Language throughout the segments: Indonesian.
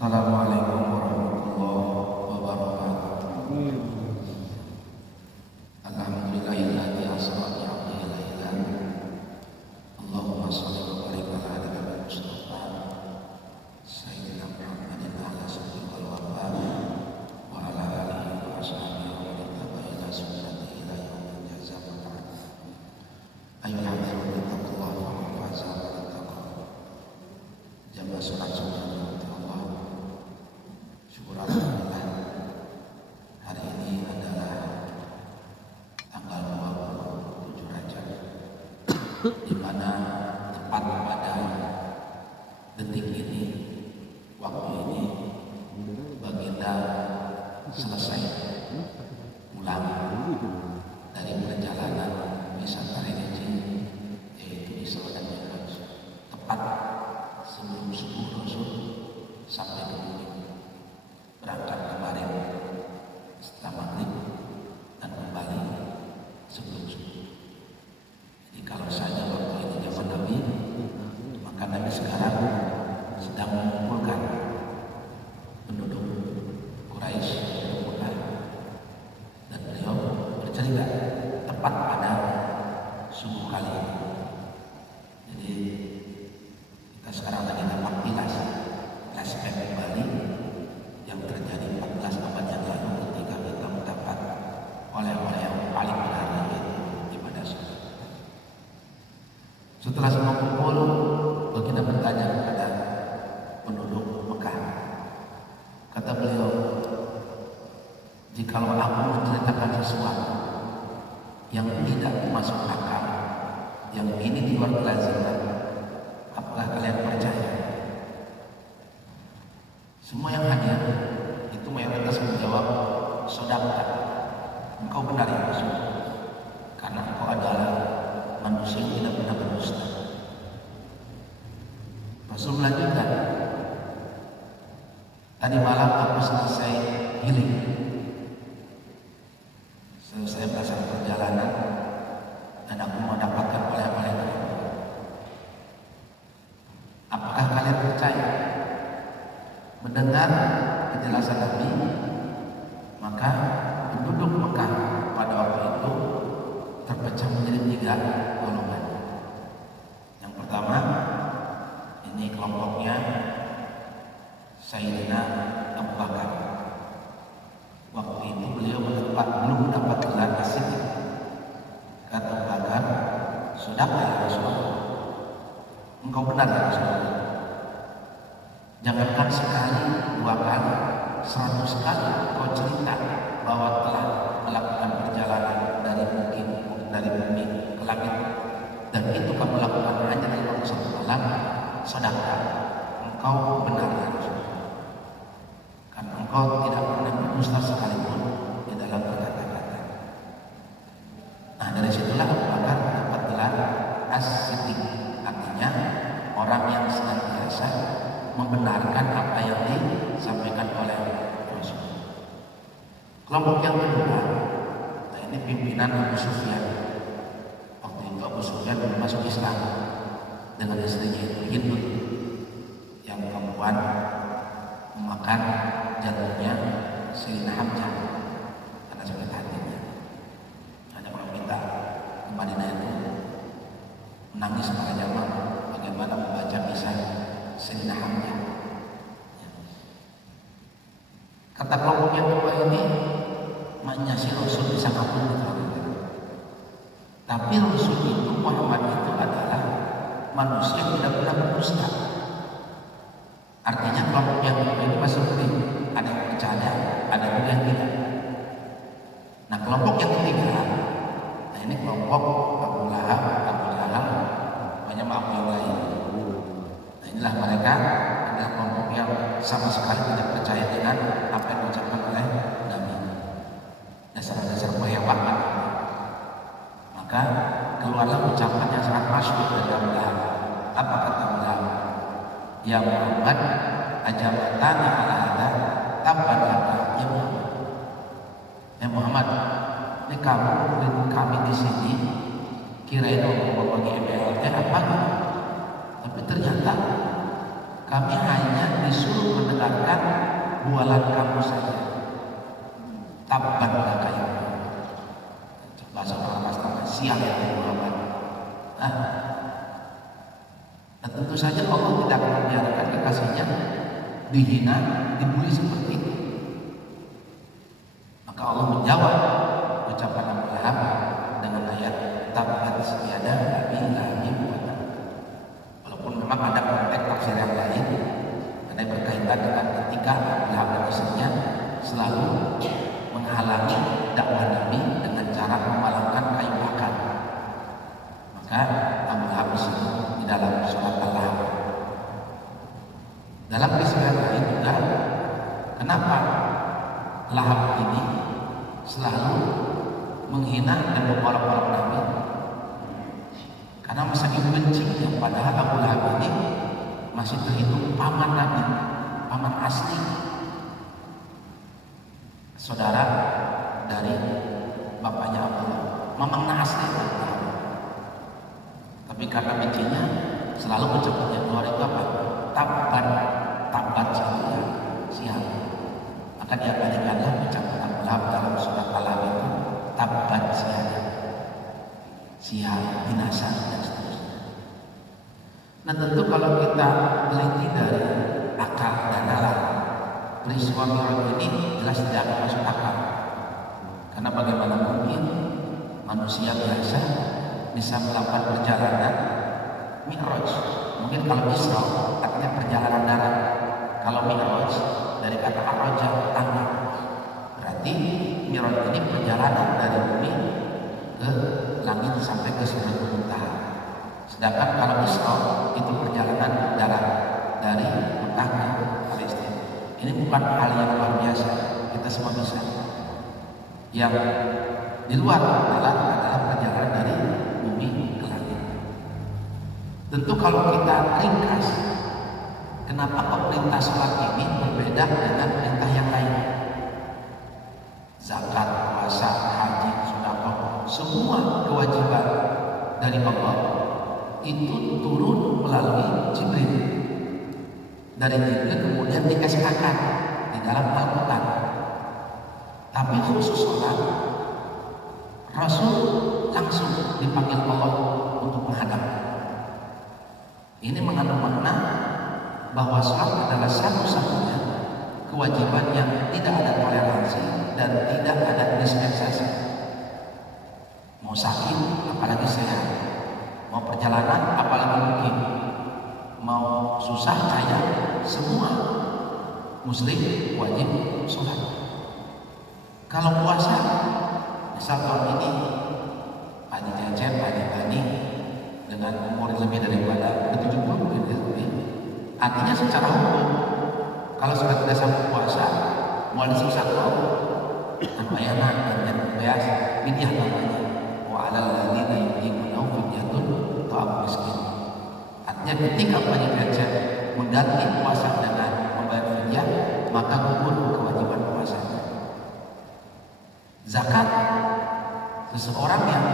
Assalamualaikum warahmatullahi wabarakatuh. Alhamdulillahilladzi asra bi 'abdihi laylan. Allahumma shalli wa barik ala nabiyyina Mustafa Sayyidina Muhammadin ala sirri wal wafa wa ala alihi wa ashabihi wa man tabi'a ila sunnatihi ila yaumil jazaa wa ba'd. Ayyuhal hadirin ittaqullaha wa faza wa taqwa. Jamaah salat sunnah Allah. Syukur alhamdulillah, hari ini adalah tanggal 27 Rajab, di mana tepat pada detik ini, waktu ini, baginda selesai pulang dari perjalanan wisata religi, yaitu Isra dan Mi'raj, tepat sebelum subuh Rasul sampai ke bumi. Berangkat kemarin setelah maghrib dan kembali sebelum subuh. Jadi kalau saja waktu ini zaman Nabi, maka Nabi sekarang sedang mengumpulkan penduduk Quraisy di Mekah, dan beliau bercerita tepat pada subuh kali ini. Jadi kita sekarang lagi dapat flashback kembali yang terjadi 14 abad yang lalu ketika kita mendapat oleh-oleh yang paling berharga, yaitu ibadah sholat. Setelah semua kumpul, kita bertanya kepada penduduk Mekah. Kata beliau, jikalau aku menceritakan sesuatu yang tidak masuk akal, yang ini di luar kelaziman, apakah kalian percaya? Semua yang hadir itu mayoritas menjawab, "Sodaqta, engkau benar ya Rasul, karena engkau adalah manusia yang tidak pernah berdusta." Rasul melanjutkan, "Tadi malam aku selesai healing, selesai melaksanakan perjalanan, dan aku mendapatkan oleh-oleh dari Allah. Apakah kalian percaya?" Mendengar penjelasan Nabi, maka penduduk Mekah pada waktu itu terpecah menjadi 3 golongan. Yang pertama, ini kelompoknya Sayyidina Abu Bakar. Waktu itu beliau belum mendapat gelar as-siddiq. Kata Abu Bakar, "Sodaqta ya Rasulullah, engkau benar ya Rasulullah. Jangankan sekali, 2 kali, 100 kali kau cerita bahwa telah melakukan perjalanan dari bumi ke langit, dan itu kamu lakukan hanya dalam waktu 1 malam, sodaqta, engkau benar ya Rasulullah, karena engkau tidak pernah berdusta sekalipun di dalam kata-kata." Nah, dari situlah Abu Bakar mendapat gelar as-siddiq, artinya orang yang senantiasa membenarkan apa yang disampaikan oleh Rasul. Kelompok yang kedua, nah ini pimpinan Abu Sufyan. Waktu itu Abu Sufyan belum masuk Islam, dengan istrinya itu Hind, yang perempuan memakan jantungnya Sayyidina Hamzah karena sakit hatinya. Hanya meminta ke Madinah itu menangis para jamaah bagaimana membaca kisah Sayyidina Hamzah. Kata kelompok yang kedua ini, maknya si Rasul bisa ngapun gitu. Tapi Rasul itu, Muhammad itu adalah manusia yang tidak pernah berdusta. Artinya kelompok yang kedua ini masih penting, ada yang percaya, ada juga yang tidak. Nah, kelompok yang ketiga, nah ini kelompok Abu Lahab, banyak Abu yang lain. Nah, inilah mereka adalah kelompok yang sama sekali tidak percaya dengan apa yang diucapkan oleh Nabi. Dasar-dasar penghewatan. Maka keluarlah ucapan yang sangat masyhur dari Abu Lahab. Apa kata Abu Lahab? "Ya Muhammad, ajabatana ala hada tabban laka ya Muhammad." Ya Muhammad, ini kamu kami di sini kirain mau bagi MLT apa gitu. Tapi ternyata kami hanya disuruh mendengarkan bualan kamu saja. Tabban laka ya Muhammad. Bahasa orang Arab, sial ya Muhammad. Dan tentu saja Allah tidak akan membiarkan kekasihnya dihina, dibully seperti itu. Maka Allah menjawab ucapan Abu Lahab dengan ayat tabbat yada abi lahab wa tab. Walaupun memang ada konteks tafsir yang lain karena berkaitan dengan ketika Abu Lahab dan istrinya selalu menghalangi dakwah Nabi dengan cara memalangkan kayu bakar. Maka Abu Lahab disebut di dalam surat Al-Lahab. Dalam peristiwa lain juga, kenapa Lahab ini selalu menghina dan memolok-molok Nabi? Karena masa benci yang padahal Abu Lahab ini masih terhitung paman Nabi, paman asli, saudara dari bapaknya Abu Lahab, mamangna asli Abu Lahab. Tapi karena bencinya selalu ucapannya keluar itu apa? Tabbat sial. Maka dia balikanlah ucapan Abu Lahab dalam surat Al-Lahab itu tabbat sial, binasa dan seterusnya. Nah tentu kalau kita teliti dari akal dan nalar, peristiwa Mi'raj ini jelas tidak akan masuk akal. Karena bagaimana mungkin manusia biasa bisa melakukan perjalanan Mi'raj. Mungkin kalau Isra artinya perjalanan darat, kalau Mi'raj dari kata Araja tangga, berarti Mi'raj ini perjalanan dari bumi ke langit sampai ke Sidratul Muntaha. Sedangkan kalau Isra itu perjalanan darat dari Mekah ke Palestina. Ini bukan hal yang luar biasa, kita semua bisa. Yang di luar adalah perjalanan dari bumi ke langit. Tentu kalau kita ringkas, kenapa kok perintah sholat ini berbeda dengan perintah yang lain? Zakat, puasa, haji, sedekah, semua kewajiban dari Allah itu turun melalui Jibril. Dari Jibril kemudian dikasihkan di dalam Al-Quran. Tapi khusus sholat, Rasul langsung dipanggil Allah untuk menghadap. Ini mengandung makna bahwa sholat adalah satu-satunya kewajiban yang tidak ada toleransi dan tidak ada dispensasi. Mau sakit, apalagi sehat. Mau perjalanan, apalagi mungkin. Mau susah, kaya, semua muslim wajib sholat. Kalau puasa, misal tahun ini Pak Haji Cecep, Pak Haji Bani dengan umur lebih daripada 70 mungkin lebih. Artinya secara hukum, kalau sudah tidak sanggup puasa, mau disiksa kau, bayana dan bias, fidyah namanya. Wa 'alal ladzina yuqimunahum fidyatun ta'am miskin. Artinya ketika Pak Haji Cecep mengganti puasa dengan membayar fidyah, maka gugur kewajiban puasanya. Zakat, seseorang yang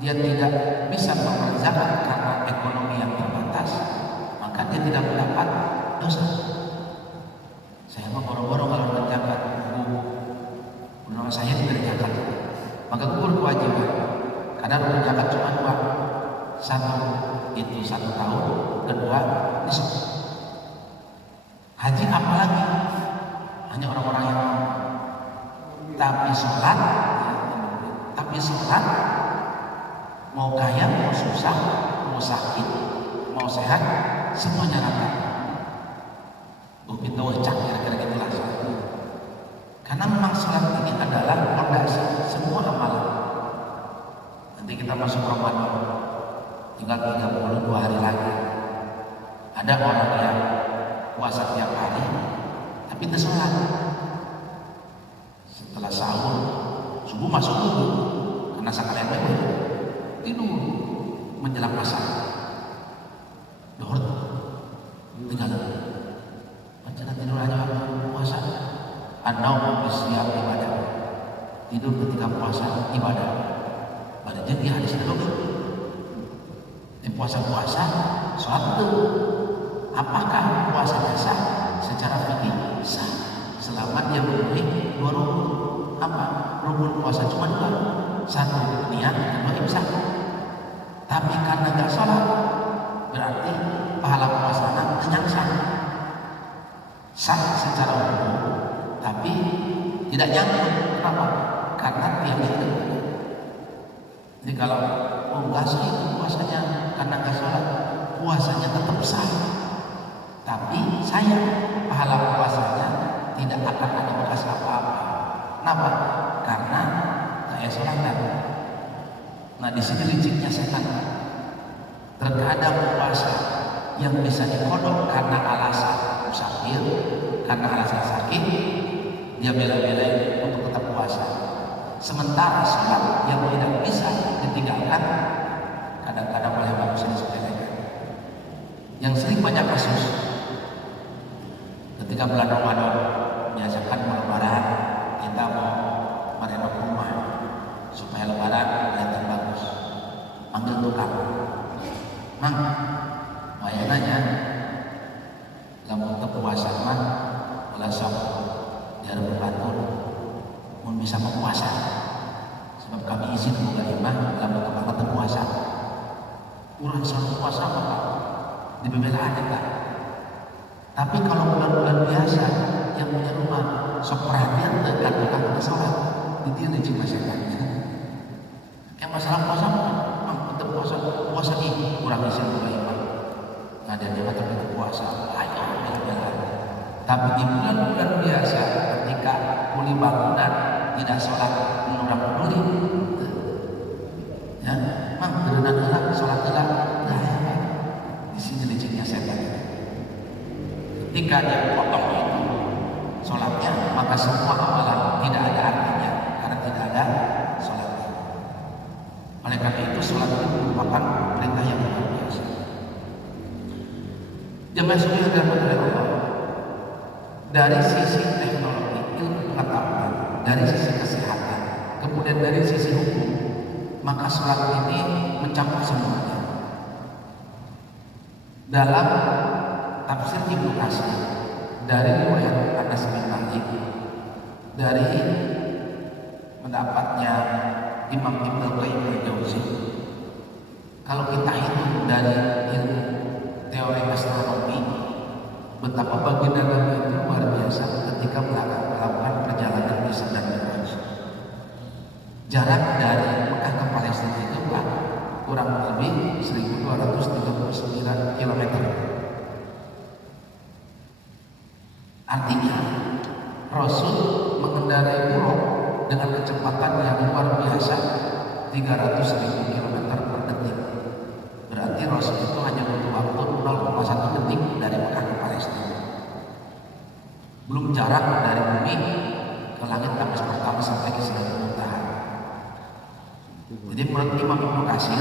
dia tidak bisa membayar zakat karena ekonomi yang terbatas, maka dia tidak mendapat dosa. Saya mau boro-boro kalau berzakat, menurut saya tidak zakat, maka gugur kewajiban. Karena rukun zakat cuma dua, satu itu 1 tahun, kedua nisab. Haji apalagi hanya orang-orang yang mau. Tapi sholat, mau kaya, mau susah, mau sakit, mau sehat, semuanya rata. Itu wecak kira-kira gitulah. Karena memang sholat ini adalah fondasi semua amalan. Nanti kita masuk Ramadan, tinggal 32 hari lagi. Ada orang yang puasa tiap hari, tapi tidak sholat. Setelah sahur, subuh masuk wudhu, karena sekalian tidur menjelang asar. Dohor tinggal baca tidur aja puasa. An-naum siap ibadah. Tidur ketika puasa ibadah. Pada jadi hadis itu di puasa sholat itu Apakah puasanya sah? Secara fikih sah, selama dia memenuhi 2 rukun. Apa? Rukun puasa cuma 2, 1 niat, 2 imsak. Tapi karena gak sholat, berarti pahala puasanya menyangsang. Sah secara umum, tapi tidak nyambung. Kenapa? Karena tiap itu. Jadi kalau enggak sah itu puasanya karena gak sholat, puasanya tetap sah. Tapi sayang, pahala puasanya tidak akan ada bekas apa-apa. Kenapa? Karena gak sholat. Nah, di sini liciknya setan. Terkadang puasa yang bisa dikodok karena alasan musafir, karena alasan sakit, dia bela-belain untuk tetap puasa. Sementara sholat yang tidak bisa ditinggalkan, kadang-kadang oleh manusia disepelekan. Yang sering banyak kasus ketika bulan Ramadan, biasakan mau lebaran, kita mau merenov rumah supaya lebaran kelihatan bagus. Panggil tukang, Mang, wayananya lamun puasa mah ulah sok biar berbatur mun bisa puasa. Sebab kami izin buka imah lamun kebangetan puasa. Urang sok puasa apa dibebelaan kita. Tapi kalau bulan-bulan biasa yang punya rumah sok perhatian dengan tukang sholat, dia licik masyarakatnya. Yang masalah puasa tetap puasa ini kurang izin buka imah. Nah dia tetap puasa. Ayo jalan. Tapi di bulan-bulan biasa ketika kuli bangunan tidak sholat menurut peduli, ya, mang berenang gelap, sholat gelap, nah ya, di sini liciknya setan. Ketika dia potong itu sholatnya, maka semua amalan tidak ada artinya karena tidak ada sholatnya. Oleh karena itu sholat itu merupakan perintah yang luar biasa. Jemaah sekalian oleh Allah, dari sisi teknologi, ilmu pengetahuan, dari sisi kesehatan, kemudian dari sisi hukum, maka sholat ini mencakup semuanya. Dalam tafsir Ibnu Katsir dari riwayat Anas bin Malik, dari pendapatnya Imam Ibnu Qayyim al-Jauziyah, kalau kita hitung dari ilmu teori astronomi, betapa baginda Nabi itu luar biasa ketika melakukan perjalanan Isra dan Mi'raj. Jarak dari Mekah ke Palestina itu kurang lebih 1239 km. Artinya Rasul mengendarai buruk dengan kecepatan yang luar biasa 300.000 km per detik. Berarti Rasul itu hanya butuh waktu 0,1 detik dari Mekah ke Palestina. Belum jarak dari bumi ke langit Tamas pertama sampai ke Sidratul Muntaha. Jadi menurut Imam Ibnu Katsir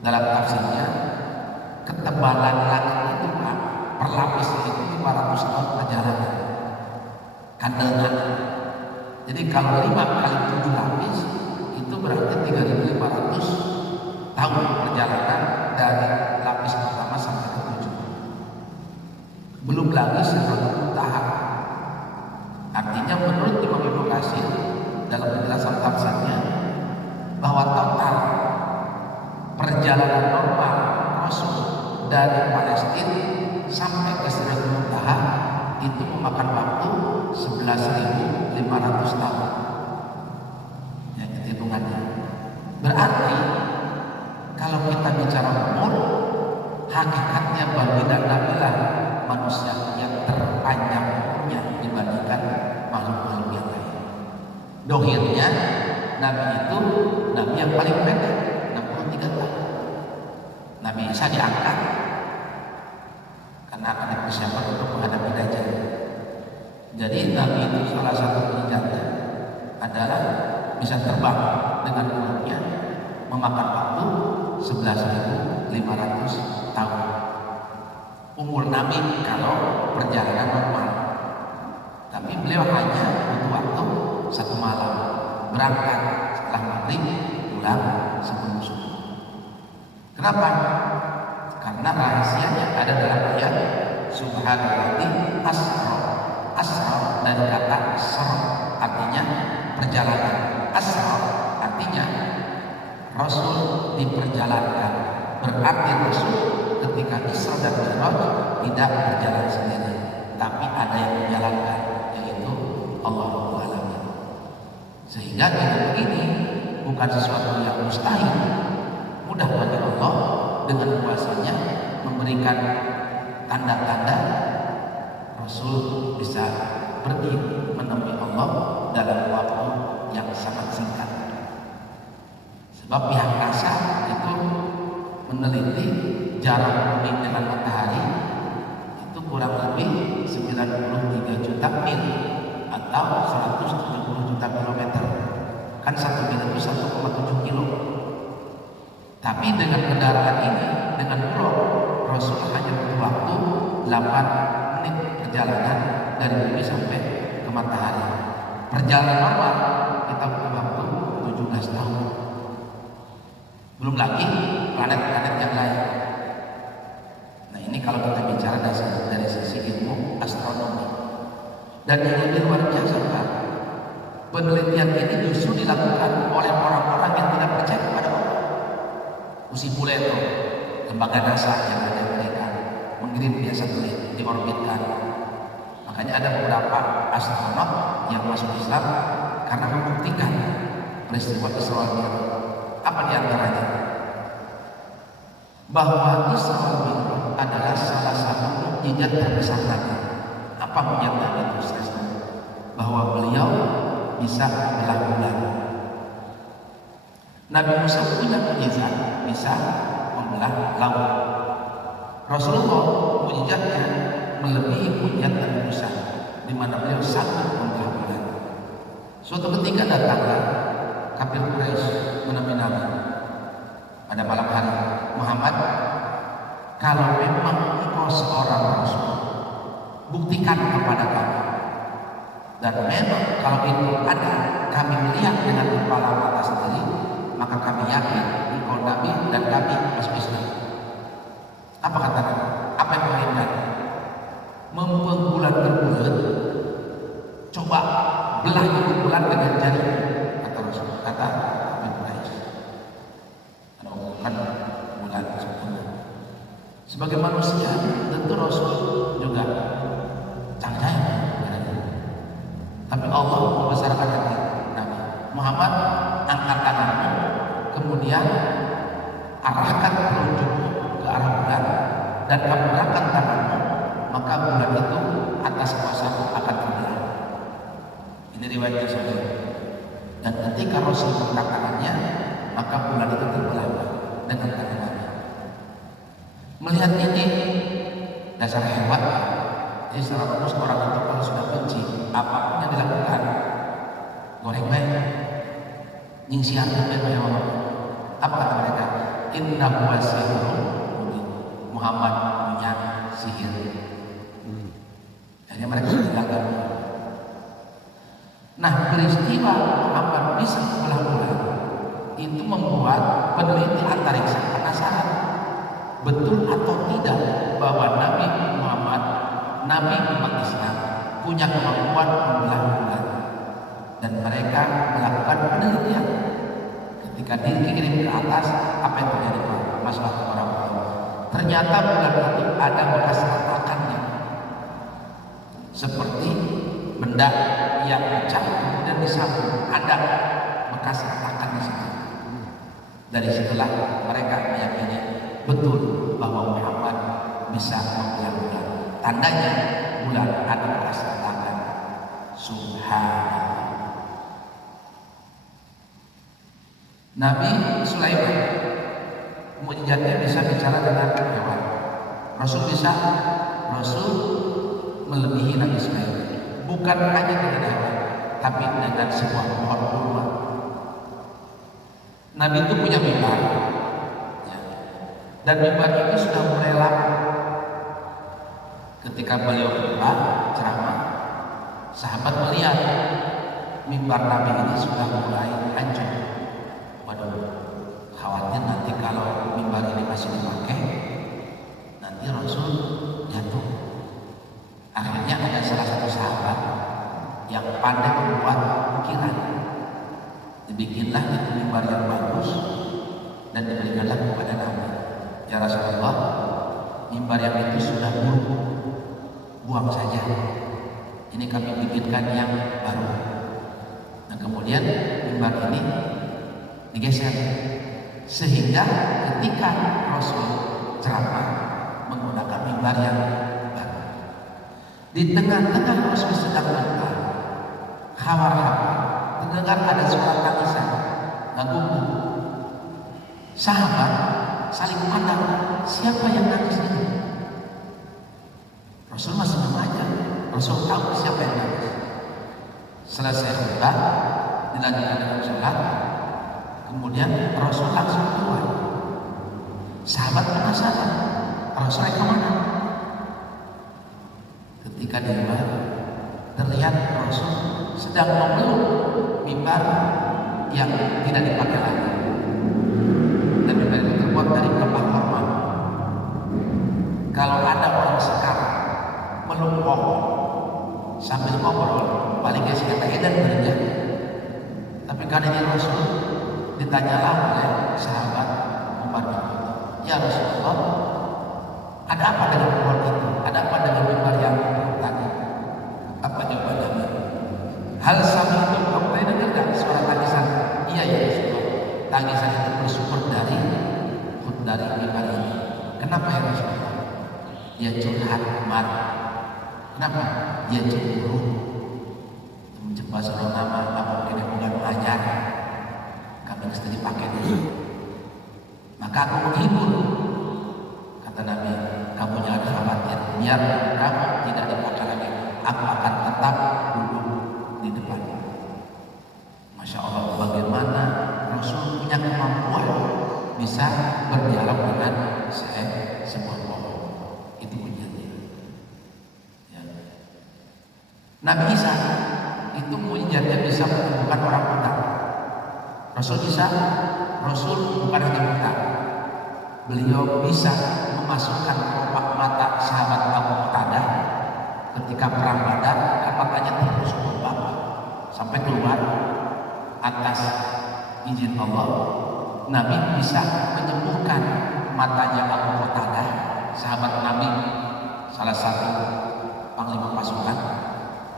dalam tafsirnya, ketebalan langit itu per lapis itu 500 tahun perjalanan kandangan. Jadi kalau 5 kali 7 lapis itu berarti 3.500 tahun perjalanan dari lapis pertama sampai ke 7. Belum lagi Sidratul Muntaha. Artinya menurut Imam Ibnu Katsir dalam penjelasan tafsirnya bahwa total perjalanan normal Rasul dari Palestina sampai ke Sidratul Muntaha itu memakan waktu 11.500 tahun. Ya, itu hitungannya. Berarti kalau kita bicara umur, hakikatnya baginda Nabi lah manusia yang terpanjang umurnya dibandingkan makhluk-makhluk yang lain. Dohirnya Nabi itu Nabi yang paling pendek, 63 tahun. Nabi Isa diangkat karena akan dipersiapkan untuk menghadapi Dajjal. Jadi Nabi itu salah satu mujizatnya adalah bisa terbang dengan umurnya memakan waktu 11.500 tahun. Umur Nabi kalau perjalanan normal. Tapi beliau hanya butuh waktu 1 malam, berangkat setelah maghrib, pulang sebelum subuh. Kenapa? Karena rahasianya ada dalam ayat Subhanalladzi asra. Asra dari kata asra, artinya perjalanan. Asra artinya Rasul diperjalankan. Berarti Rasul ketika Isra dan Mi'raj tidak berjalan sendiri, tapi ada yang menjalankan, yaitu Allah Rabbul Alamin. Sehingga ilmu ini bukan sesuatu yang mustahil. Mudah bagi Allah dengan kuasanya memberikan tanda-tanda Rasul bisa pergi menemui Allah dalam waktu yang sangat singkat. Sebab pihak NASA itu meneliti jarak bumi dengan matahari itu kurang lebih 93 juta mil atau 170 juta kilometer. Kan 1 mil itu 1,7 kilo. Tapi dengan kendaraan ini, dengan pulau, Rasul hanya butuh waktu 8 menit perjalanan dari bumi sampai ke matahari. Perjalanan normal kita butuh waktu 17 tahun. Belum lagi planet-planet yang lain. Nah, ini kalau kita bicara dari sisi ilmu astronomi. Dan yang lebih luar biasa, Pak, penelitian ini justru dilakukan oleh orang-orang yang tidak percaya kepada Allah. Usi Puleto, lembaga NASA yang ada mereka mengirim dia satelit, diorbitkan. Makanya ada beberapa astronot yang masuk Islam karena membuktikan peristiwa Isra wal Mi'raj. Apa diantaranya? Bahwa Isra wal Mi'raj adalah salah satu mukjizat terbesar Nabi. Apa mukjizat Nabi itu? Bahwa beliau bisa membelah bulan. Nabi Musa punya mukjizat bisa membelah laut. Rasulullah mukjizatnya melebihi mukjizat Nabi Musa, di mana beliau sanggup membelah bulan. Suatu ketika datanglah kafir Quraisy menemui Nabi pada malam hari. Muhammad, kalau memang engkau seorang Rasul, buktikan kepada kami. Dan memang kalau itu ada, kami melihat dengan kepala mata sendiri, maka kami yakin engkau Nabi dan kami masuk Islam. Apa kata Nabi? Apa yang menginginkan? Mempeng bulan berbulan, coba belah itu bulan dengan jari, kata Rasul. Kata Nabi Quraisy, kan bulan sempurna. Sebagai manusia, tentu Rasul juga cangkaya. Tapi Allah membesarkan hati Nabi Muhammad, angkat tanganmu, kemudian arahkan telunjukmu ke arah bulan, dan kamu angkat tanganmu, maka bulan itu atas kuasamu akan terbelah. Ini riwayatnya saja. Dan ketika Rasul mengangkat tangannya, maka bulan itu terbelah dengan tangan Nabi. Melihat ini dasar hebat. Jadi secara bagus orang itu kalau sudah benci, apapun yang dilakukan, goreng baik, nyingsiarkan baik Muhammad. Apa kata mereka? Innahu wasihun mubin. Muhammad punya sihir. Akhirnya mereka tinggalkan. Nah, peristiwa Muhammad bisa membelah bulan itu membuat peneliti antariksa penasaran, betul atau tidak bahwa Nabi Muhammad, Nabi umat Islam, punya kemampuan membelah bulan. Dan mereka melakukan penelitian. Ketika dikirim ke atas, apa yang terjadi Pak? Masalah orang tahu. Ternyata bulan itu ada bekas retakannya, seperti benda yang pecah kemudian disambung, ada bekas retakan di situ. Dari situlah mereka meyakini betul bahwa Muhammad bisa membelah bulan. Tandanya bulan ada bekas retakan. Subhanallah. Nabi Sulaiman mukjizatnya bisa bicara dengan hewan. Rasul bisa, Rasul melebihi Nabi Sulaiman. Bukan hanya dengan hewan, tapi dengan sebuah pohon kurma. Nabi itu punya mimbar, ya. Dan mimbar itu sudah mulai lama. Ketika beliau khutbah ceramah, sahabat melihat mimbar Nabi ini sudah mulai hancur. Waduh, khawatir nanti kalau mimbar ini masih dipakai, pandai membuat ukiran. Dibikinlah itu mimbar yang bagus dan diberikanlah kepada Nabi. Ya Rasulullah, mimbar yang itu sudah buruk, buang saja. Ini kami bikinkan yang baru. Nah kemudian mimbar ini digeser sehingga ketika Rasul ceramah menggunakan mimbar yang baru, di tengah-tengah Rasul sedang khutbah, khawar-khawar terdengar ada suara tangisan, ngagumbu. Sahabat saling pandang, siapa yang nangis ini? Rasul masih aja. Rasul tahu siapa yang nangis. Selesai khutbah, dilanjutkan dengan sholat. Kemudian Rasul langsung keluar. Sahabat penasaran, Rasul kemana? Ketika di luar, terlihat Rasul sedang memeluk mimbar yang tidak dipakai lagi. Dan mimbar itu terbuat dari pelepah korma. Kalau ada orang sekarang meluk pohon sambil ngobrol, paling gak sekata edan benernya. Tapi kan ini Rasul ditanyalah oleh sahabat Umar bin Khattab, ya Rasulullah, ada apa dengan pohon itu? Ada apa dengan mimbar yang tadi? Apa jawabannya? Hal sama itu kamu tadi dengar gak suara tangisan? Iya ya Rasulullah, tangisan itu bersumber dari mimbar ini. Kenapa ya Rasulullah? Dia curhat Umar. Kenapa? Dia cemburu. Mencoba seorang nama apa mungkin bukan ajar. Kami mesti dipakai dulu. Maka aku menghibur. Kata Nabi, kamu jangan khawatir. Biar kamu tidak dipakai lagi, aku akan tetap duduk di depan. Masya Allah, bagaimana Rasul punya kemampuan bisa berdialog dengan sebuah pohon. Itu ujiannya. Ya. Nabi Isa itu mujizatnya bisa menyembuhkan orang buta. Rasul Isa, Rasul bukan hanya buta, beliau bisa memasukkan kelopak mata sahabat Abu Qatadah ketika perang Badar, matanya terus keluar sampai keluar atas izin Allah. Nabi bisa menyembuhkan matanya Abu Qatadah, sahabat Nabi, salah satu panglima pasukan.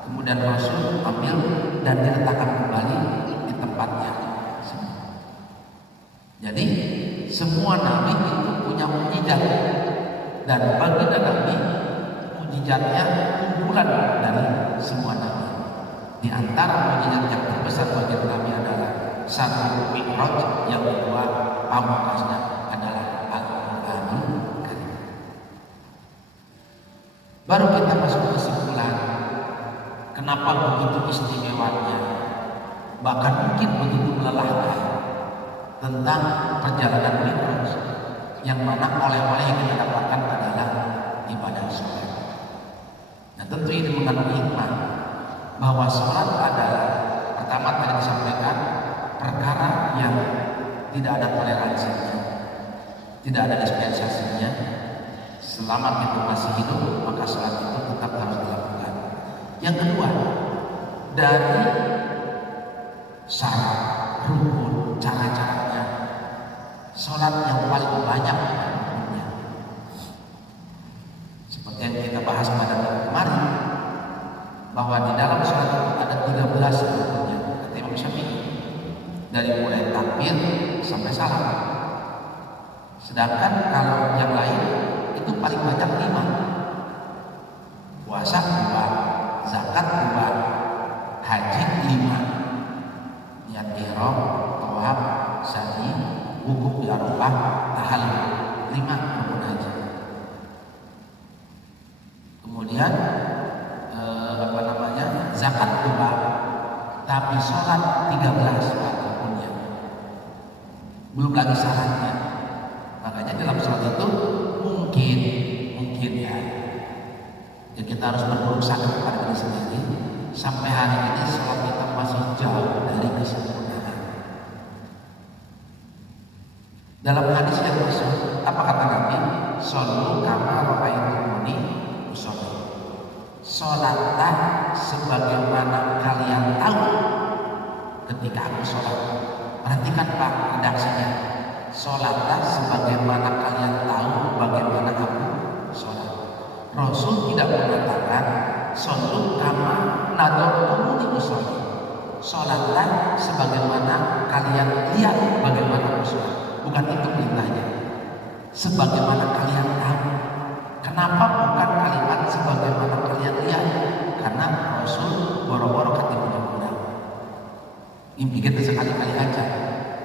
Kemudian Rasul ambil dan diletakkan kembali di tempatnya. Jadi semua nabi itu punya mukjizat, dan baginda Nabi mukjizatnya kumpulan dari semua nabi. Di antara mukjizat yang terbesar baginda Nabi adalah satu Mi'raj, yang kedua pamungkasnya adalah Al-Qur'anul Karim. Baru kita masuk kesimpulan kenapa begitu istimewanya, bahkan mungkin begitu melelahkan tentang perjalanan Mi'raj, yang mana oleh-oleh yang kita dapatkan adalah ibadah sholat. Nah tentu ini mengandung hikmah bahwa sholat adalah, pertama tadi disampaikan, perkara yang tidak ada toleransinya, tidak ada dispensasinya. Selama kita masih hidup, maka sholat itu tetap harus dilakukan. Yang kedua, dari syarat, rukun, cara-caranya, sholat yang paling banyak rukunnya. Seperti yang kita bahas pada minggu kemarin, bahwa di dalam sholat itu ada 13 rukunnya, kata Imam Syafi'i, dari mulai takbir sampai salam. Sedangkan kalau yang lain itu paling banyak 5. Puasa 2, zakat 2, haji 5, niat ihram, tawaf, sa'i, wukuf di Arafah, tahallul, 5 rukun haji. Kemudian zakat 2, tapi sholat 13 rukunnya, belum lagi syaratnya. Makanya dalam sholat itu mungkin ya kita harus berburuk sangka kepada diri sendiri. Sampai hari ini sholat kita masih jauh dari kesempurnaan. Dalam hadis yang masyhur, apa kata Nabi? Shollu kama ra'aitumuni usolli. Sholatlah sebagaimana kalian tahu ketika aku sholat. Perhatikan Pak redaksinya. Sholatlah sebagaimana kalian tahu bagaimana aku sholat. Rasul tidak mengatakan shollu kama nadortumuni usolli. Sholatlah sebagaimana kalian lihat bagaimana aku sholat. Bukan itu perintahnya. Sebagaimana kalian tahu. Kenapa bukan kalimat sebagaimana kalian lihat? Karena Rasul boro-boro ketipu kurang. Ini kita sekali-kali aja.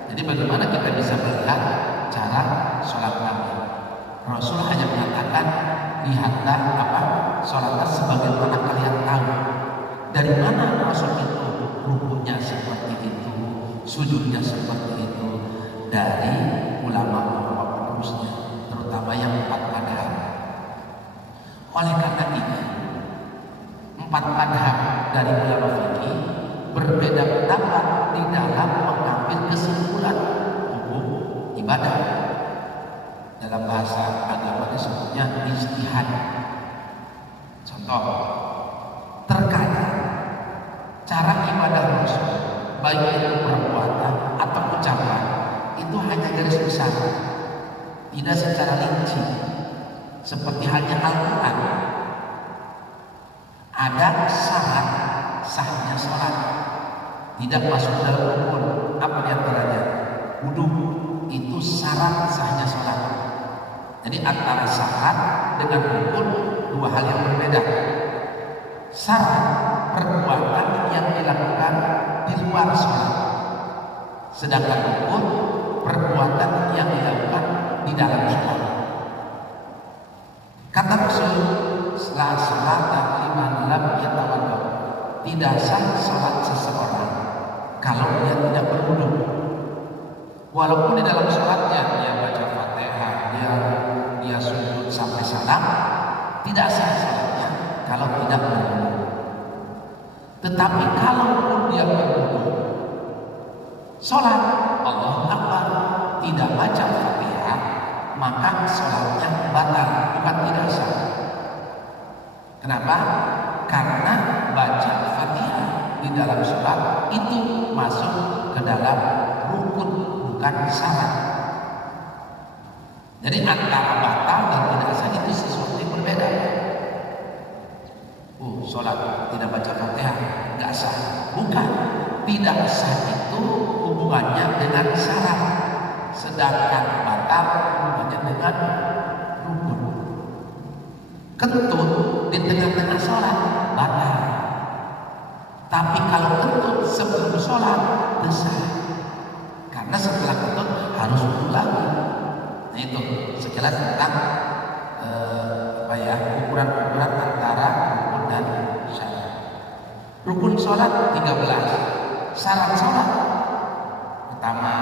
Jadi bagaimana kita bisa melihat cara sholat Nabi? Rasul hanya mengatakan lihatlah sholatlah sebagaimana kalian tahu. Dari mana Rasul itu rukunya seperti itu, sujudnya seperti itu? Dari ulama-ulama penerusnya, terutama yang 4 madhab. Oleh karena itu 4 madhab dari ulama fikih berbeda pendapat di dalam mengambil kesimpulan hukum ibadah. Dalam bahasa agama disebutnya ijtihad. Contoh, terkadang cara ibadah Rasul, baik itu perbuatan atau ucapan, itu hanya garis besar, tidak secara rinci. Seperti halnya Al-Quran, ada syarat sahnya sholat, tidak masuk dalam rukun. Apa diantaranya? Wudu, itu syarat sahnya sholat. Jadi antara syarat dengan rukun dua hal yang berbeda. Syarat perbuatan yang dilakukan di luar sholat, sedangkan rukun perbuatan yang dilakukan di dalam sholat. Kata Rasul, la sholata liman lam yatawadda, tidak sah sholat seseorang kalau dia tidak berwudu. Walaupun di dalam sholatnya dia baca Fatihah, dia sujud sampai salam, tidak sah sholatnya kalau tidak berwudu. Tetapi kalaupun dia berwudu, sholat Allahu Akbar, tidak baca Fatihah, maka sholatnya batal, bukan tidak sah. Kenapa? Karena baca Fatihah di dalam sholat itu masuk ke dalam rukun, bukan syarat. Jadi antara batal dan tidak sah itu sesuatu yang berbeda. Sholat tidak baca Fatihah nggak sah. Bukan, tidak sah itu hubungannya dengan syarat, sedangkan batal hubungannya dengan rukun. Kentut di tengah-tengah sholat batal, tapi kalau kentut sebelum sholat sah, karena setelah kentut harus wudu lagi. Nah itu sekilas tentang ukuran-ukuran antara rukun dan syarat. Rukun sholat 13, syarat sholat pertama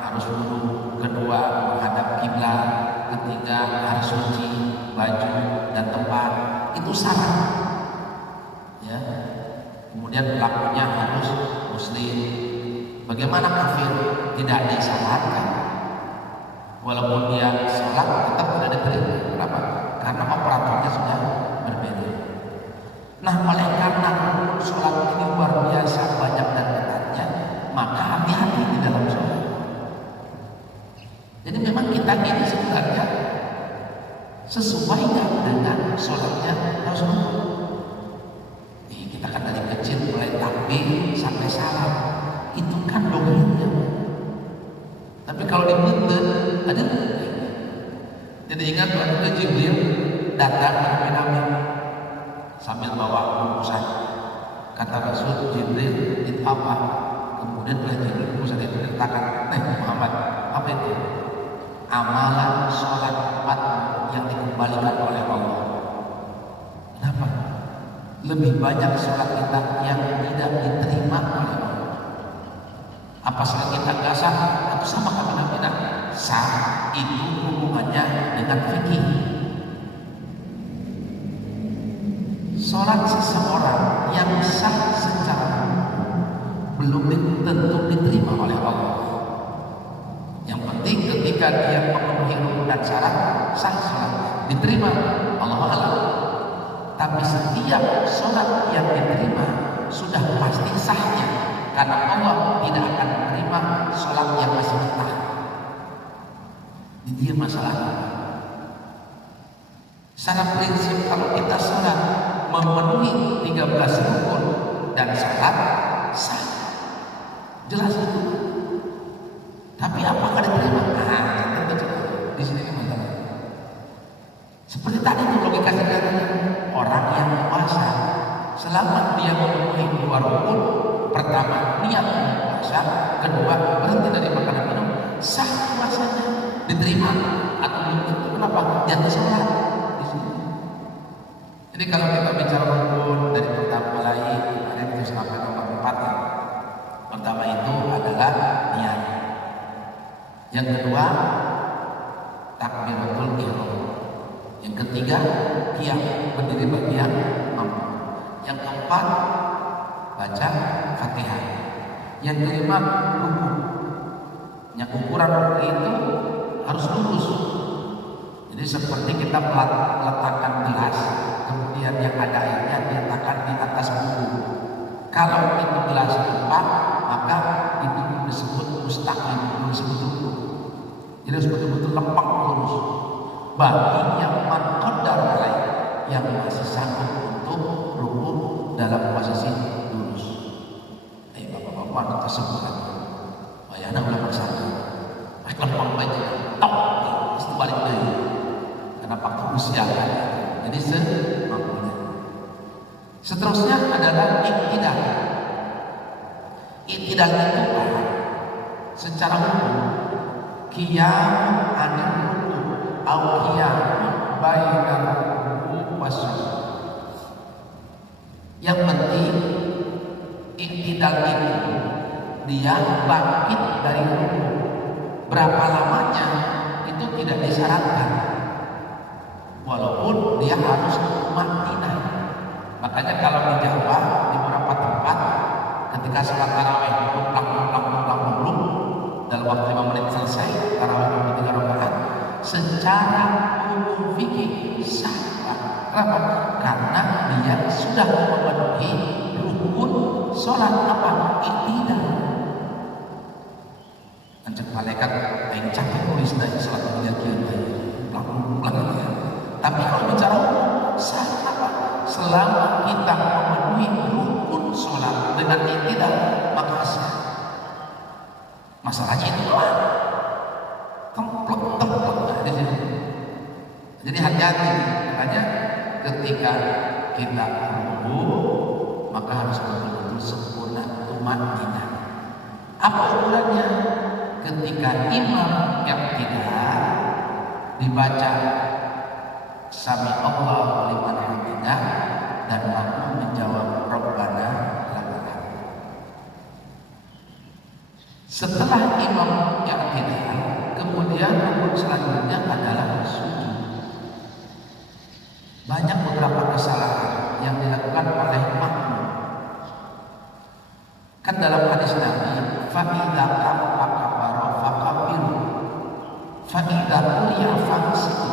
harus wudu, kedua menghadap kiblat, ketiga harus suci baju dan tempat, itu syarat. Ya. Kemudian pelakunya harus muslim. Bagaimana kafir? Tidak disyaratkan. Walaupun dia sholat tetap tidak diterima. Kenapa? Karena operatornya sudah berbeda. Nah, oleh karena sholat ini luar biasa banyak dan ketatnya, maka hati-hati di dalam sholat. Jadi memang kita ini sebenarnya sesuai nggak dengan sholatnya Rasulullah? Kita kan dari kecil mulai takbir sampai salam, itu kan dominnya. Tapi kalau di Banten ada. Jadi ingat waktu Jibril datang ke Nabi sambil bawa bungkusan. Kata Rasul, Jibril itu apa? Kemudian oleh Jibril bungkusan itu diletakkan. Muhammad, apa itu? Amalan sholat 4 yang dikembalikan oleh Allah. Kenapa? Lebih banyak sholat kita yang tidak diterima oleh Allah. Apa sholat kita nggak sah? Atau sama kami tidak sah? Itu hubungannya dengan fikih. Sholat seseorang yang sah secara belum tentu diterima oleh Allah. Yang penting ketika dia memenuhi rukun dan syarat, sah sholat, diterima. Allah alam. Tapi setiap sholat yang diterima sudah pasti sahnya, karena Allah tidak akan menerima sholat yang masih mentah. Ini dia masalahnya. Secara prinsip kalau kita sholat memenuhi 13 rukun dan syarat sah, jelas itu. Tapi apakah diterima? Nah, itu di sini masalahnya. Seperti tadi itu logika sederhana, orang yang puasa selama dia memenuhi 2 rukun, pertama niat puasa, kedua berhenti dari makan dan minum, sah puasanya, diterima atau belum tentu. Kenapa? Jangan sholat. Jadi kalau kita bicara rukun dari pertama mulai ada itu sampai nomor 4 ya. Pertama itu adalah niat. Yang kedua takbiratul ihram. Yang ketiga qiyam, berdiri bagi yang mampu. Yang keempat baca Fatihah. Yang kelima ruku. Yang ukuran ruku itu harus lurus. Jadi seperti kita meletakkan gelas, kemudian yang ada airnya diletakkan di atas buku. Kalau itu gelas tumpah, maka itu disebut mustaqim, disebut ruku. Jadi harus betul-betul lempeng lurus. Bagi yang mengqadar alaih, yang masih sanggup untuk ruku dalam posisi lurus. Bapak-bapak tersebut bayana ulah bersatu. Lempeng baca, tok, itu balik dari. Karena faktor usia kan. Jadi semampunya. Seterusnya adalah iktidal. Iktidal itu secara hukum qiyam anil ruku au qiyam bainal ruku wasujud. Yang penting iktidal itu dia bangkit dari ruku. Berapa lamanya itu tidak disyaratkan. Walaupun dia harus makninah. Makanya kalau di Jawa di beberapa tempat ketika sholat tarawih mutlak dalam waktu 5 menit selesai tarawih 3 rakaat, secara hukum fikih sah. Kenapa? Karena dia sudah memenuhi rukun sholat apa? Iktidal. Anjak malaikat yang capek nulis dari sholat kian ya. Tapi kalau bicara sah apa? Selama kita memenuhi rukun sholat dengan iktidal, maka sah. Masalahnya itu doang. Templek di sini. Jadi hati-hati. Makanya ketika kita ruku, maka harus betul-betul sempurna tumanninah. Apa ukurannya? Ketika imam yang tidak dibaca Sami Allahu liman hamidah dan makmum menjawab Rabbana lakal hamd. Setelah imam yang tidak, kemudian rukun selanjutnya adalah sujud. Banyak beberapa kesalahan yang dilakukan oleh makmum. Kan dalam hadis Nabi, fa idza kabbara fakabbiru, fa idza quriya fansitu.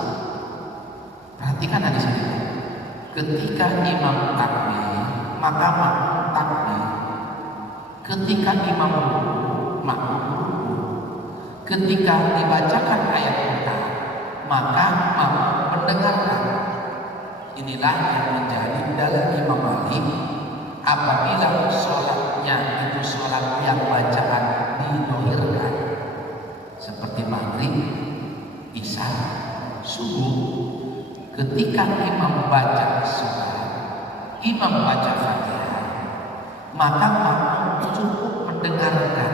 Perhatikan hadis ini. Ketika imam takbir, maka makmum takbir. Ketika imam ruku, makmum ruku. Ketika dibacakan ayat Quran, maka makmum mendengarkan. Inilah yang menjadi dalil Imam Malik apabila sholatnya itu sholat yang bacaan didohirkan seperti maghrib, isya, subuh. Ketika imam baca surat, imam baca Fatihah, maka makmum cukup mendengarkan.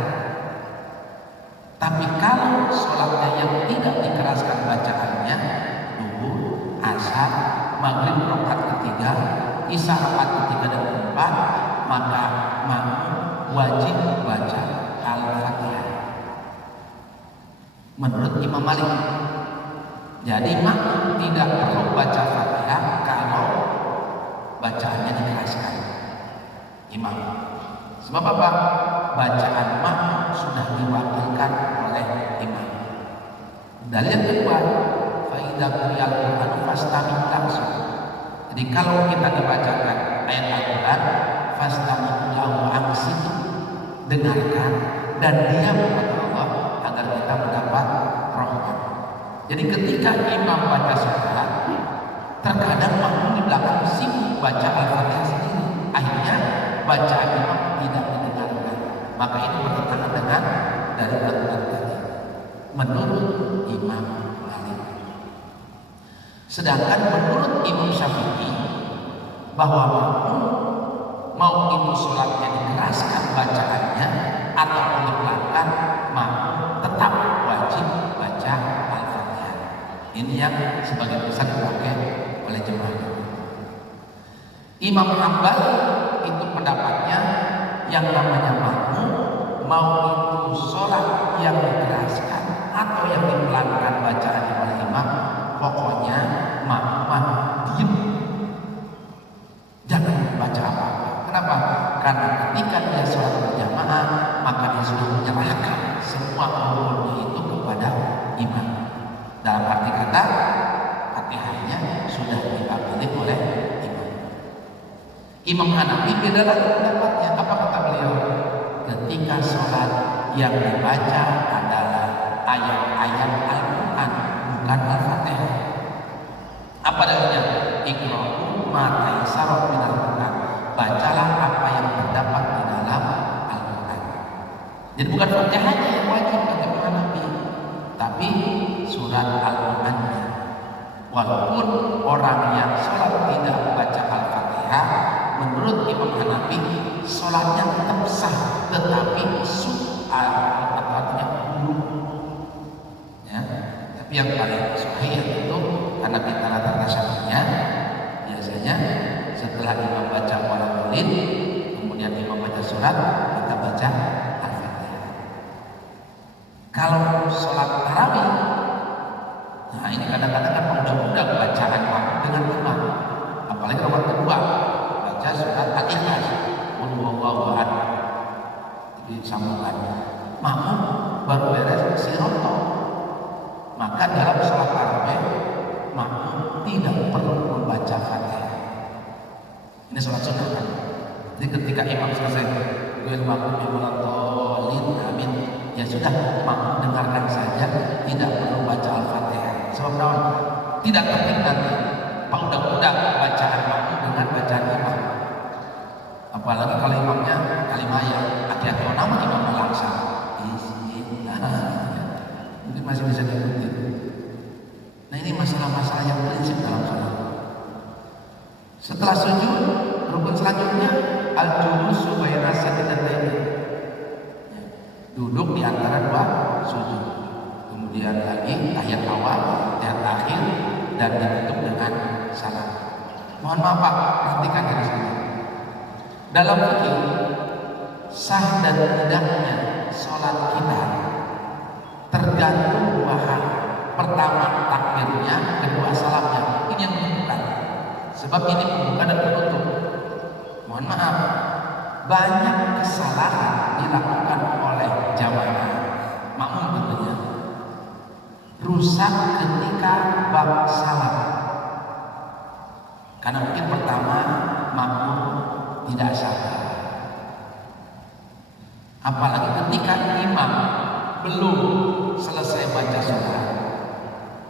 Tapi kalau sholatnya yang tidak dikeraskan bacaannya, zuhur, asar, maghrib rakaat ketiga, isya rakaat ketiga dan keempat, maka makmum wajib baca Al-Fatihah. Menurut Imam Malik. Jadi makmum tidak perlu baca Fatihah kalau bacaannya dikeraskan imam. Sebab apa? Bacaan makmum sudah diwakilkan oleh imam. Dalil kedua, fa idza quri'al Qur'an fastami' langsung. Jadi kalau kita dibacakan ayat Al-Quran, fastami'u lahu ansitu, dengarkan dan diam kepada Allah agar kita mendapat rahmat. Jadi ketika imam baca surat, terkadang makmum di belakang sibuk baca Al-Fatihah sendiri, akhirnya bacaan imam tidak didengarkan. Maka itu bertentangan dengan dari aturan tadi menurut Imam Malik. Sedangkan menurut Imam Syafi'i, bahwa makmum mau itu sholatnya dikeraskan bacaannya atau dipelankan, makmum tetap wajib baca Al-Fatihah. Ini yang sebagai pesan dipakai oleh jemaah. Imam Hambali itu pendapatnya yang namanya makmum mau itu sholat yang dikeraskan atau yang dipelankan bacaannya oleh imam, pokoknya makmum diam, jangan baca apa-apa. Kenapa? Karena ketika dia sholat berjamaah, maka dia sudah menyerahkan semua umurnya itu kepada imam. Dalam arti kata, Fatihahnya sudah diambil oleh imam. Imam Hanafi beda lagi pendapatnya. Apa kata beliau? Ketika sholat yang dibaca adalah ayat-ayat Al-Quran, bukan Al-Fatihah. Apa dalilnya? Iqra'u ma tayassara minal Quran. Bacalah apa yang terdapat di dalam Al-Quran. Jadi bukan Fatihahnya yang wajib bagi Imam Hanafi, tapi surat Al-Qurannya. Walaupun orang yang sholat tidak baca Al-Fatihah, menurut Imam Hanafi sholatnya tetap sah, tetapi artinya buruk. Ya, tapi yang paling sahih itu karena kita rata-rata syafi'nya biasanya setelah imam baca wala dolin, kemudian imam baca surat, kita baca Al-Fatihah. Kalau sholat tarawih, nah ini kadang-kadang kan undang-undang bacaan makmum dengan imam, apalagi rakaat kedua baca surat Al-Ikhlas, qul huwallahu ahad, disambungkan. Makmum baru beres siroto, maka dalam sholat tarawih makmum tidak perlu membaca Fatihah. Ini sholat sunnah kan. Jadi ketika imam selesai, gue makmum yang amin, ya sudah, makmum dengarkan saja, tidak perlu baca Al-Fatihah. Sebab tidak tertib nanti undang-undang bacaan makmum dengan bacaan imam. Apalagi kalau imamnya kalimaya, hati-hati nama imamnya langsung. Mungkin masih bisa diikuti. Nah ini masalah-masalah yang prinsip dalam sholat. Setelah sujud, rukun selanjutnya al-julusu baina sajdataini. Duduk di antara dua sujud. Kemudian lagi tahiyat awal, tahiyat akhir, dan ditutup dengan salam. Mohon maaf Pak, perhatikan dari sini. Dalam fikih, sah dan tidaknya sholat kita tergantung dua hal. Pertama takbirnya, kedua salamnya. Ini yang menentukan. Sebab ini pembuka dan penutup. Mohon maaf, banyak kesalahan dilakukan oleh jamaah makmum tentunya. Rusak ketika bab salam. Karena mungkin pertama makmum tidak sabar. Apalagi ketika imam belum selesai baca surat.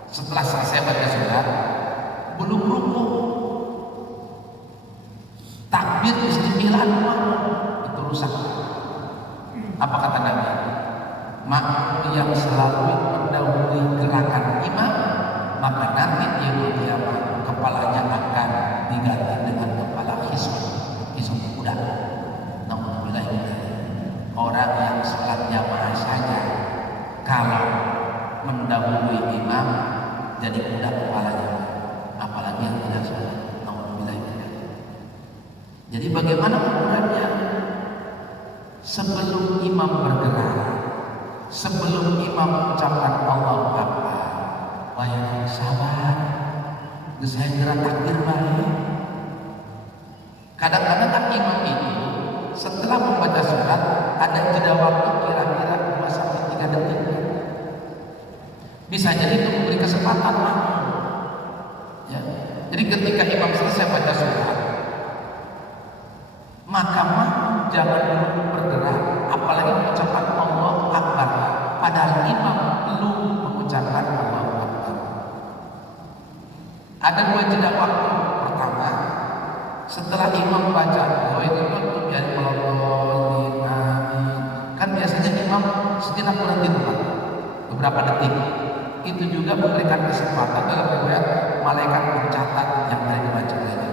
Setelah selesai baca surat, belum rukuk, takbir istimillah itu rusak. Apa kata Nabi? Makmum yang selalu mendahului gerakan imam, maka nanti di yaumul qiyamah kepalanya akan diganti dengan kepala hisab kuda. Nauzubillah. Orang yang sholat jamaah saja kalau mendahului imam jadi kuda kepalanya, apalagi yang tidak sholat. Nauzubillah. Jadi bagaimana ukurannya? Sebelum imam bergerak, sebelum imam mengucapkan Allahu Akbar, wayang sabar, saya gerak takbir baik. Kadang-kadang kan imam itu setelah membaca surat ada jeda waktu kira-kira 2-3 detik. Bisa jadi itu memberi kesempatan makmum. Ya. Jadi Jadi ketika imam selesai baca surat, maka makmum jangan dulu bergerak, apalagi mengucapkan Allahu Akbar, padahal imam belum mengucapkan Allahu Akbar. Ada dua jeda waktu. Pertama, setelah imam baca kan biasanya imam sejenak berhenti dulu beberapa detik. Itu juga memberikan kesempatan dalam riwayat malaikat mencatat yang tadi dibaca lagi.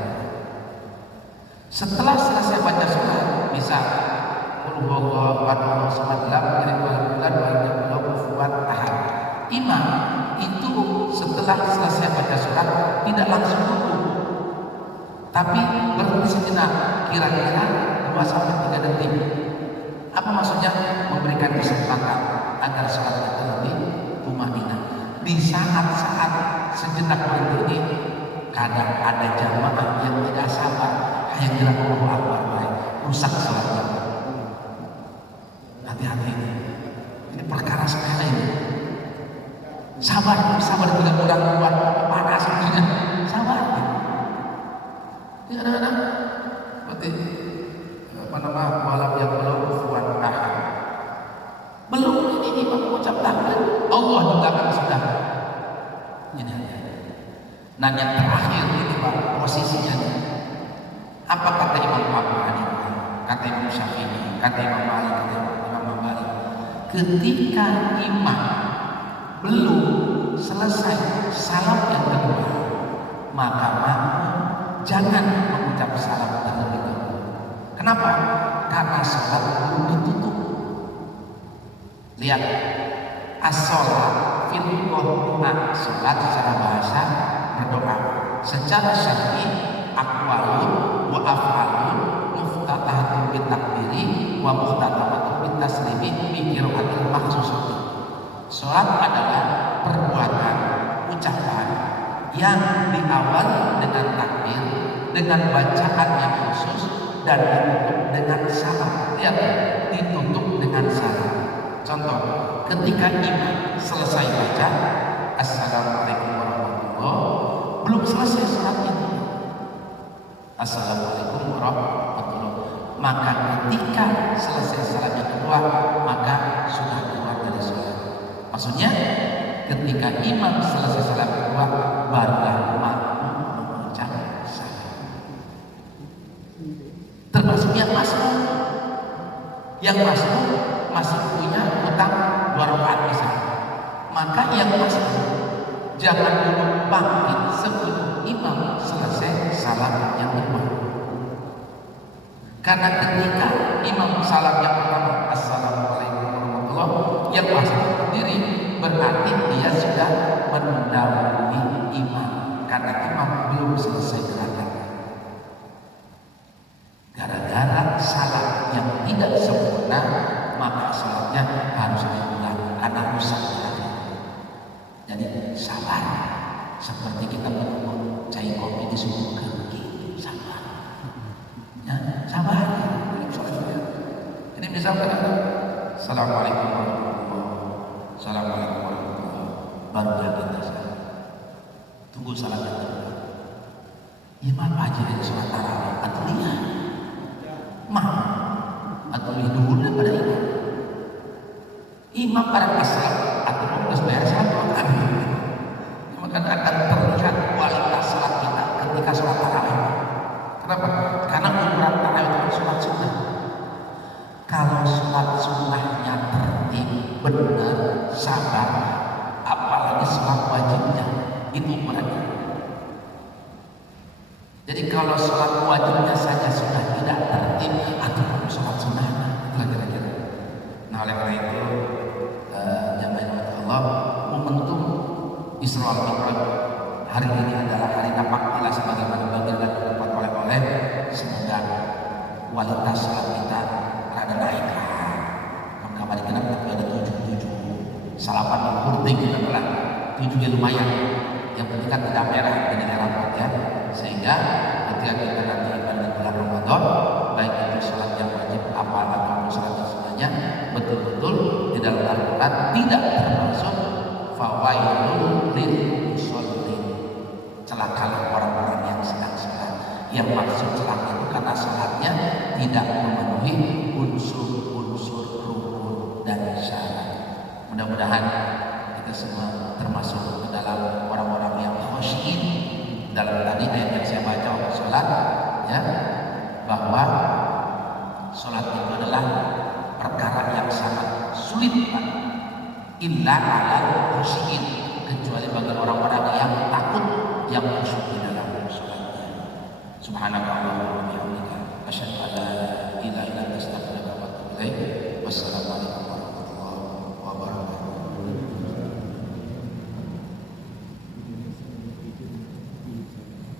Setelah selesai baca surat, misal imam itu setelah selesai baca surat tidak langsung rukuk, tapi berhenti sejenak, kira-kira 2-3 detik. Apa maksudnya? Memberikan kesempatan agar sholat itu lebih tumanina. Di saat-saat sejenak berhenti ini, kadang ada jamaah yang tidak sabar, hanya bilang Allahu Akbar, rusak sholatnya. Hati-hati ini perkara sepele ini. Sabar tidak kurang kuat, panas sebenarnya. Sabar. Ini kadang-kadang seperti malam yang belum kuat ahad. Belum ini imam mengucap takbir, Allah di belakang sudah. Ini. Nah yang terakhir ini Pak, posisinya. Apa kata Imam Abu Hanifah, kata Imam Syafi'i, kata Imam Malik, kata Imam Malik, ketika imam belum selesai salam yang kedua, maka makmum jangan mengucap salam terlebih dahulu. Kenapa? Karena salat belum ditutup. Lihat, as-sholat fil qur'an, salat secara bahasa berdoa. Secara syar'i aqwalun wa af'alun muftatahatun bit takbiri wa muftatahatun bit taslimi bi qira'atil makhsusati. Salat adalah perbuatan, ucapan yang diawali dengan takbir, dengan bacaan yang khusus, dan ditutup dengan salam. Lihat, ditutup dengan salam. Contoh, ketika imam selesai baca Assalamualaikum warahmatullahi wabarakatuh, belum selesai salat itu Assalamualaikum warahmatullahi wabarakatuh, maka ketika selesai salat yang kedua, maka sudah keluar dari salat. Maksudnya ketika imam selesai salat kedua, barulah makmum mengucap salam. Termasuk yang masih punya utang 2 rakaat misalnya, maka yang masih jangan dulu bangkit sebelum imam selesai salam yang kedua. Karena ketika imam salam yang pertama Assalamualaikum warahmatullahi wabarakatuh, yang masih berdiri berarti dia sudah mendahului imam, karena imam belum selesai gerakan. Gara-gara salat yang tidak sempurna, maka salatnya harus diulang karena rusak. Jadi sabar, seperti kita menunggu cai kopi di sumur kerugi, sabar. Ya, sabar. Ini misalkan Assalamualaikum warahmatullahi wabarakatuh, Assalamualaikum warahmatullahi wabarakatuh, baru kita salat. Tunggu salat yang kedua. Imam aja dari sholat tarawih atau lihat atau dulu daripada imam. Imam pada asal atau mau bayar salat kan? Maka akan terlihat kualitas salat kita ketika sholat tarawih. Kenapa? Karena ukuran tarawih itu sholat sunnah. Kalau sholat sunnahnya tertib, benar, sabar, apalagi sholat wajibnya, itu ukurannya. Jadi kalau sholat wajibnya saja sudah tidak tertib, atau sholat sunnahnya, itulah kira-kira. Nah oleh karena itu, jamaah Allah, momentum Isra wal Mi'raj hari ini adalah hari napaktilah sebagaimana bagian dan dapat oleh-oleh. Semoga kualitas sholat kita rada naik. Kemarin kenapa tapi ada 7 salapan penting kita telah 7 lumayan. Yang penting kan tidak merah di daerah ya, sehingga ketika kita nanti pada bulan Ramadan, baik itu sholat yang wajib apa ataupun sholat yang sebenarnya betul-betul di dalam Al-Quran tidak termasuk fawailul lil musallin, celakalah orang-orang yang maksud celaka itu karena salatnya tidak memenuhi unsur-unsur rukun dan syarat. Mudah-mudahan kita semua termasuk ke dalam orang-orang yang khosyin dalam tadi ayat yang saya baca waktu sholat, ya, bahwa sholat itu adalah perkara yang sangat sulit, Pak. Illa alal khosyin, kecuali bagi orang-orang yang takut, yang khusyuk di dalam sholatnya. Subhanallah.